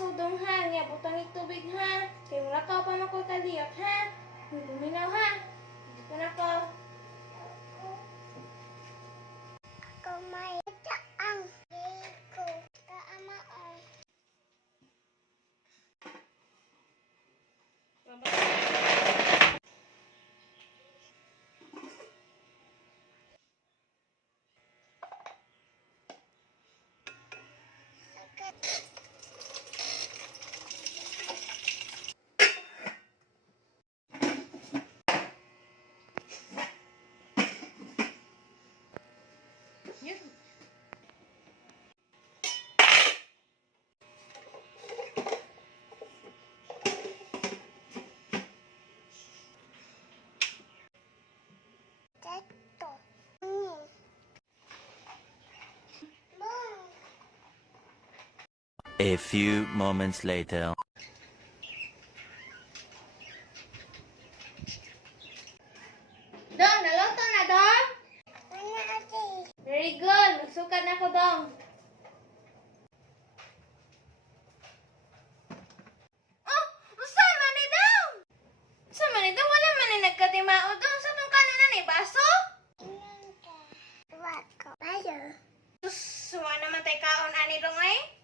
baso dong ha. Nga butang ni tubig ha. Kaya wala ka pa makoy kaliyot ha. Luminaw ha. Dito na ko. Ako may taang ko kaamaan. A few moments later. Dong, naluto na dong? Ano ate? Very good. Magsukad na ko dong. Oh, usa man ni dong? Usa man ni dong? Wala man ni nagkatimao dong. Sa tong kanan ni baso? Ilan ka? Wako. Bayo. Sus, suwa naman tay kaon ani dong ay.